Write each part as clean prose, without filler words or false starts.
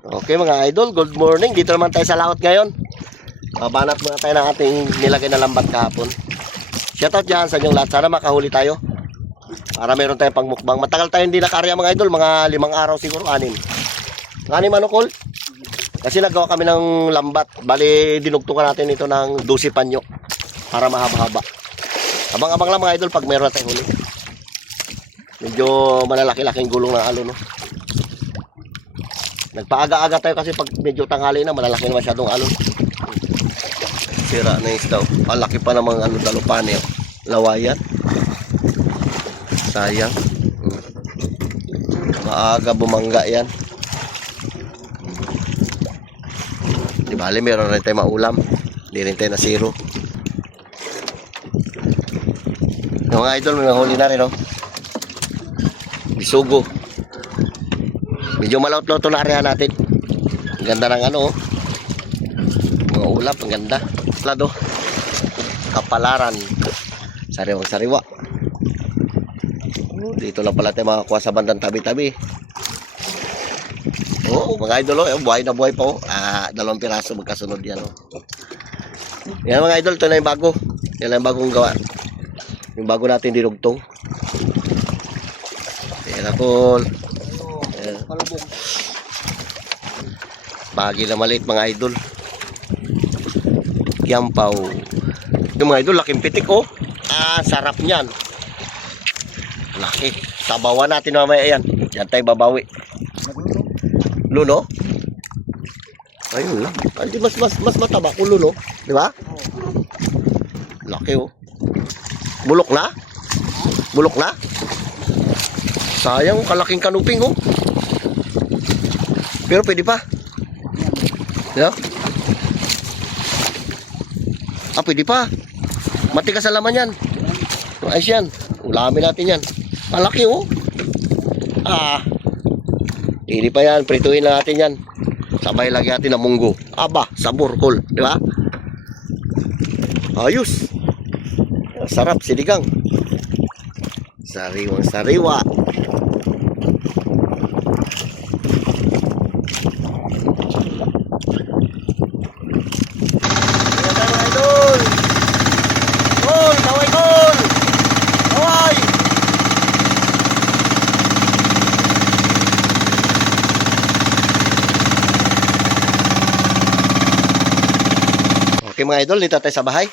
Okay mga idol, good morning. Dito naman tayo sa laot ngayon. Babanat muna tayo ng ating nilagay na lambat kahapon. Shoutout dyan sa inyong lahat. Sana makahuli tayo para meron tayong pangmukbang. Matagal tayo hindi nakarya mga idol. Mga 5 araw siguro, 6. 6 ano Col? Kasi nagawa kami ng lambat. Bali dinugtungan natin ito ng 12 panyo para mahaba-haba. Abang-abang lang mga idol pag meron na tayong huli. Medyo malalaki-laking gulong ng alo, no? Nagpaaga-aga tayo kasi pag medyo tanghali na, malalaki na masyadong alon. Sira na yung isdaw. Ang laki pa namang dalupane. Lawayan. Sayang. Maaga bumangga yan. Di bali, meron rin tayo maulam. Hindi rin tayo nasiro. Yung mga idol, may mahuli na rin, no? Bisugo. Medyo malaut-lauto na area natin. Ang ganda ng ano, oh. Mga ulap, ang ganda. Lado. Kapalaran. Sariwang-sariwa. Dito lang pala tayo makakuha sa bandang tabi-tabi. Oh, mga idol, oh. Buhay na buhay pa, oh. 2 piraso magkasunod yan, oh. Yan mga idol, ito na yung bago. Yan lang yung bagong gawa. Yung bago natin dinugtong. Yan ako. Bagi na maliit mga idol. Kiyampaw. Yung mga idol, laking pitik, oh. Sarap niyan. Laki. Sabawan natin mamaya yan. Yan tayo babawi. Luno? Ayun lang. Ay, mas mataba kung luno. Di ba? Laki, oh. Bulok na? Bulok na? Sayang, kalaking kanuping, oh. Pero pwede pa. Yeah. Pwede pa. Matigas sa laman yan. Ayos yan. Ulamin natin yan. Malaki, oh. Hindi pa yan. Prituin lang natin yan. Sabay lagi natin ng munggo. Aba, sabor, Col. Di ba? Ayos. Sarap, sinigang. Sariwang-sariwa. Okay mga idol, dito tayo sa bahay.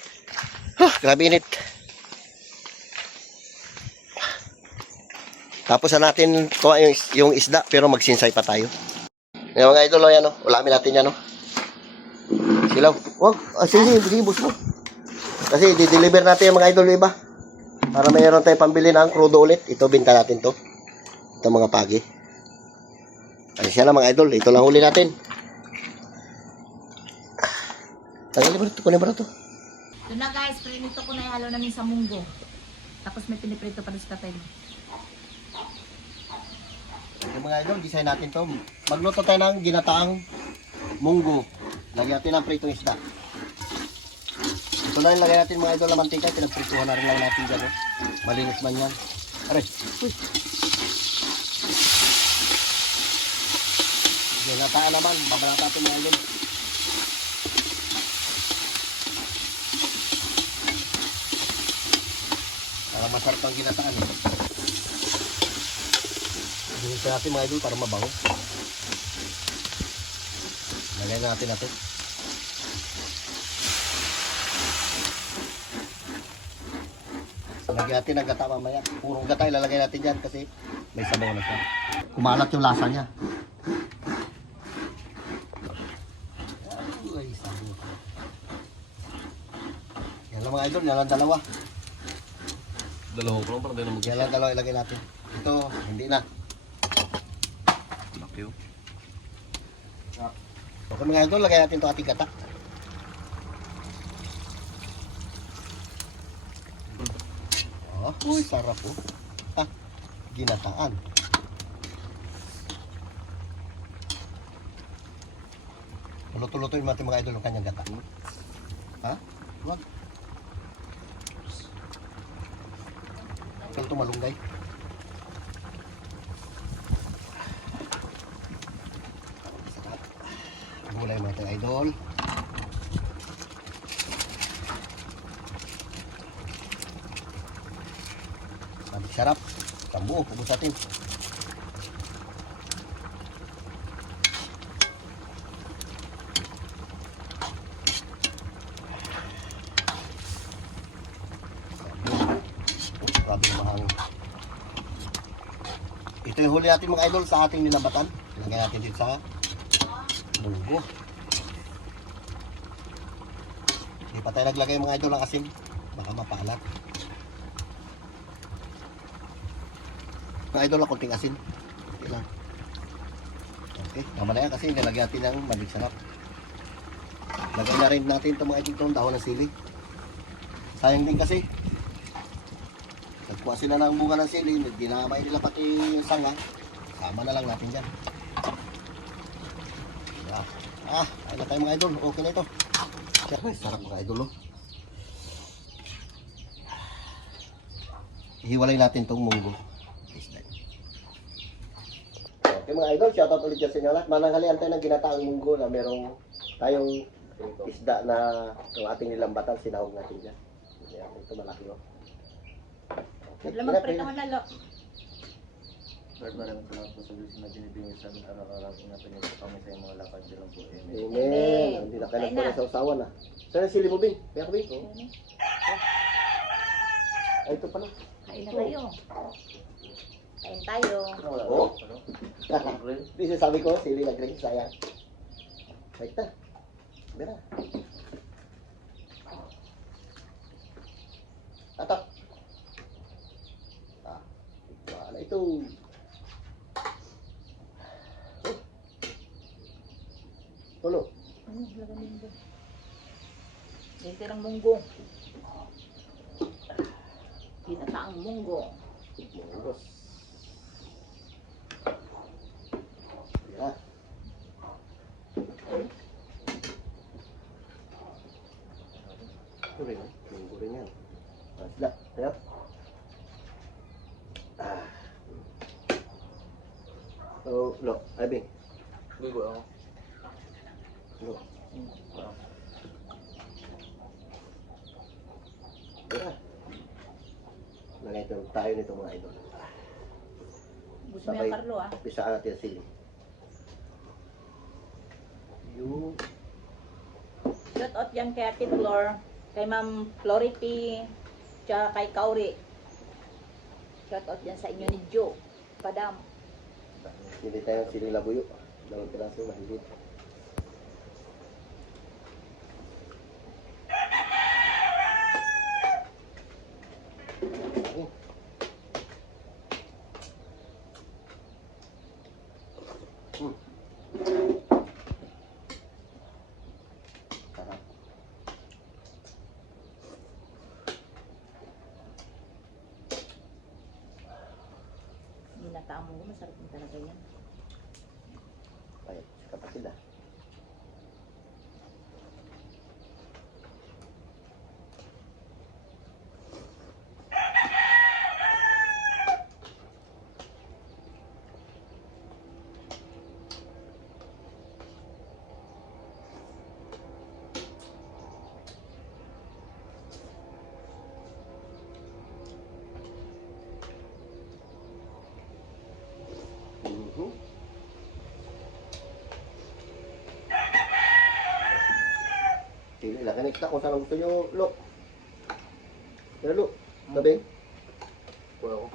Grabe init. Tapos na natin kuha yung isda, pero magsinsay pa tayo. Yan mga idol, yan, ulamin natin yan. Silaw. Wag, sige, bus mo. Kasi di-deliver natin yung mga idol iba. Para mayroon tayo pambili ng crudo ulit. Ito, binta natin to. Ito mga pagi. Ay siya lang mga idol, ito lang huli natin. Tagalin mo ito, kunin mo na ito. Ito na guys, prinito ko na ihalo namin sa munggo. Tapos may piniprito pa rin sa katay. Yung mga idol, design natin to. Magluto tayo ng ginataang munggo. Lagyan natin ang pritong isda. Ito na yung lagay natin mga idol na mantika. Pinagprituhan na rin lang natin dyan. Malinis man yan. Aray. Uy. Ginataan naman. Babalata natin mga idol. Para masarap ang ginataan. Gawin natin mga idol para mabango. Lagay natin natin. Lagyan natin ng gata mamaya. Purong gata ilalagay natin dyan kasi may sabaw na siya. Kumalat yung lasa niya. Ay, sabaw. Yan lang mga idol, yan lang dalawa. Dalawa ko lang para din na Yan lang dalawa ilagay natin. Ito, hindi na. Laki, oh. Okay mga idol, lagay natin ito ating gata. Uy, sarap po. Ginataan. Luto-lutoin natin mga idol ang kanyang gata. Ha? Wag. Ito malunggay. Sarap. Gulay mga tayo idol. Sabi sarap. Tambuo, ubos natin. Grabe na mahangin. Ito yung huli natin mga idol sa ating nilambatan. Lagyan natin dito sa munggo. Hindi pa tayo naglagay mga idol ng asin. Baka mapaalat. Mga idol na konting asin. Okay lang. Okay. Mamaya kasi nilagyan natin ng mabig sarap. Lagyan na rin natin itong mga idol itong dahon ng sili. Sayang din kasi. Nagkuha sila ng bunga ng sili. Dinamay nila pati yung sanga. Sama na lang natin dyan. Ayun na tayo mga idol. Okay na ito. Ay, sarap mga idol. Oh. Ihiwalay natin itong munggo. Okay mga idol, shoutout ulit dyan sa inyo lahat. Mananghalian tayo ng ginataang munggo na merong tayong isda na yung ating nilambatan, sinahog natin dyan. Ayan, ito malaki oh. Okay, Lamang prito mo na lo. Lord, maraming salamat po sa blessing na binibigay sa amin araw-araw. Ingatan niyo po kami sa iyong mga lakad din lang po. Amen. Amen. Hindi na kayo nagpala sa usawan ah. Saan ang sili mo, Bing? Kaya ko, Bing? Ay, ito pala. Kain na tayo. Kain tayo. Oh. Di sabi ko, sili na green, sayang. Wait na. Mira. Atak. Wala ito. Tulo. Lagamin doon. Dito ng munggo. Ginataang munggo. Mungos. Mira. Ito rin, munggo rin yan. Sila, tayo. Oh, lo, ay Bing. Bigo ako. Lo. Mira. Lagay ito tayo nito mga idol. Gusto mo yung Carlo ah. Pisaan natin ang sili. Yung Shout out yan kay Ate Flor, kay Ma'am Flority, tsaka kay Kauri. Shout out yan sa inyo ni Joe. Padam. hindi tayo ng sili labuyo. Dalawang piraso mahigit. Sarap. Ginataang munggo, masarap din talaga yan. Ay, si kapatid ah. Sili lang. Kanita kung saan gusto nyo, Lo. Pero Lo, labing. Kuha ako.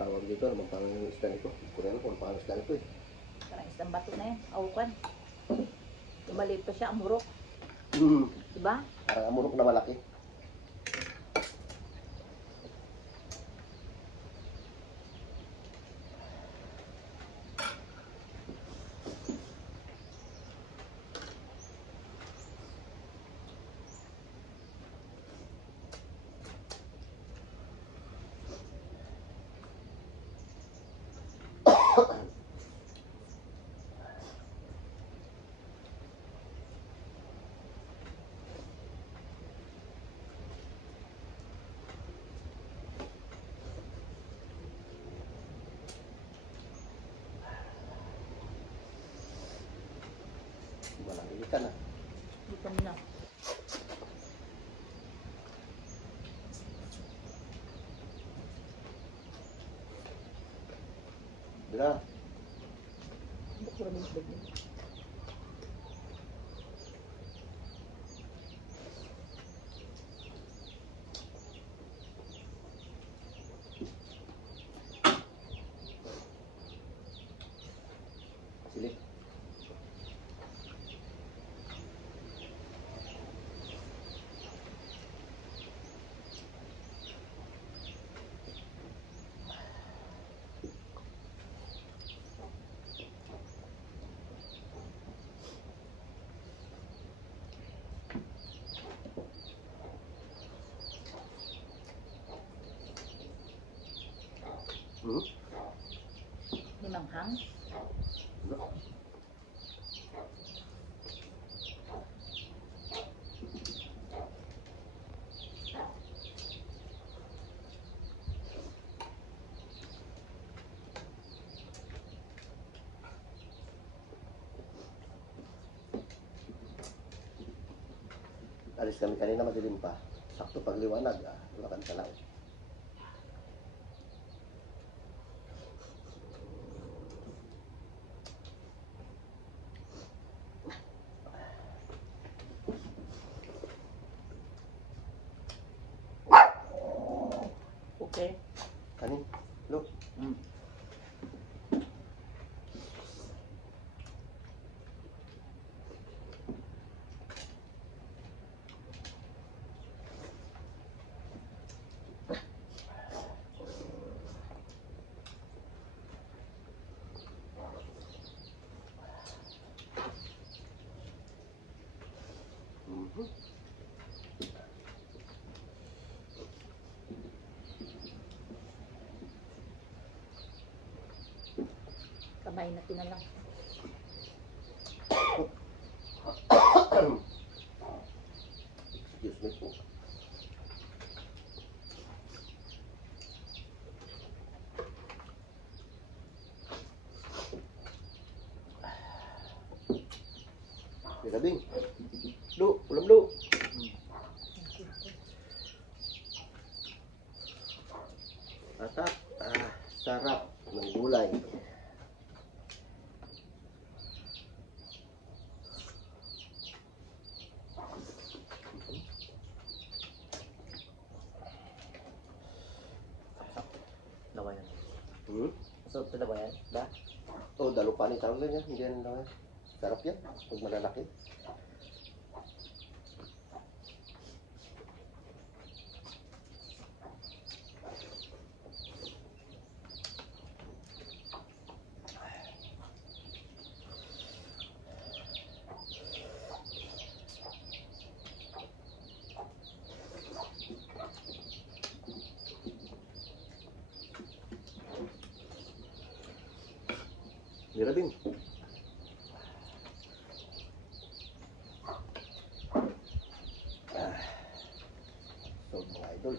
Tawag dito, naman parang isda nito. Kuya na kung parang isda nito eh. Parang isang bato na yan. Awakan. Lumaliit pa siya, amurok. Diba? Parang amurok na malaki. Walang ilikan na. Dito na. Bila. Bukuro din sa bigyan. Silip. Hmm? Limanghang. Alis kami kanina madilim pa. Sakto pagliwanag, wala kami sa laot. Okay. Kanin? Look. Mhm. Kamay natin na lang. Excuse me po. Gabing. Lu, ulam lu. Atat, sarap ng gulay. Lawayan. Hmm? So, ito lawayan? Da? Oh, dalupan ni tawag yan. Hindi yan naman. Sarap yan. Pag malalaki. Mirabing. So, mga idol.